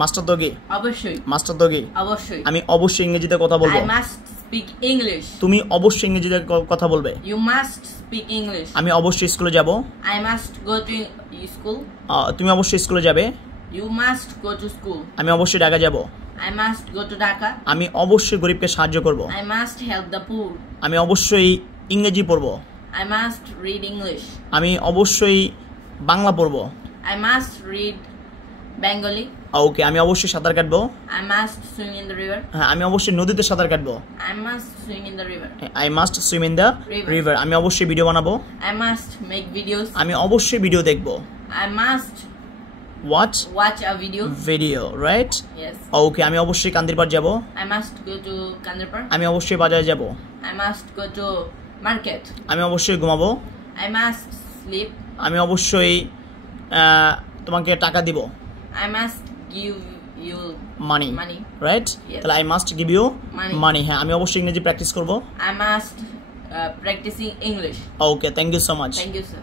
Master দগি অবশ্যই master দগি অবশ্যই আমি অবশ্যই ইংরেজিতে কথা বলবো I must speak English তুমি অবশ্যই ইংরেজিতে কথা বলবে You must speak English আমি অবশ্যই স্কুলে যাব I must go to school তুমি অবশ্যই স্কুলে যাবে You must go to school আমি অবশ্যই ঢাকা যাব I must go to Dhaka আমি অবশ্যই গরিবকে সাহায্য করব I must help the poor আমি অবশ্যই ইংরেজি পড়ব I must read English আমি অবশ্যই বাংলা পড়ব I must read Bengali ওকে আমি অবশ্যই সাঁতার কাটবো I must swim in the river হ্যাঁ আমি অবশ্যই নদীতে সাঁতার কাটবো I must swim in the river I must swim in the river আমি অবশ্যই ভিডিও বানাবো I must make videos আমি অবশ্যই ভিডিও দেখবো I must watch a video right Yes ওকে আমি অবশ্যই কান্দিরপাড় যাব I must go to Kandarpur আমি অবশ্যই বাজারে যাব I must go to market আমি অবশ্যই ঘুমাবো I must sleep আমি অবশ্যই তোমাকে টাকা দিব I must give you money right Yes. তাহলে I must give you Money. Money হ্যাঁ আমি অবশ্যই ইংরেজি প্র্যাকটিস করব I must practicing English okay thank you so much Thank you sir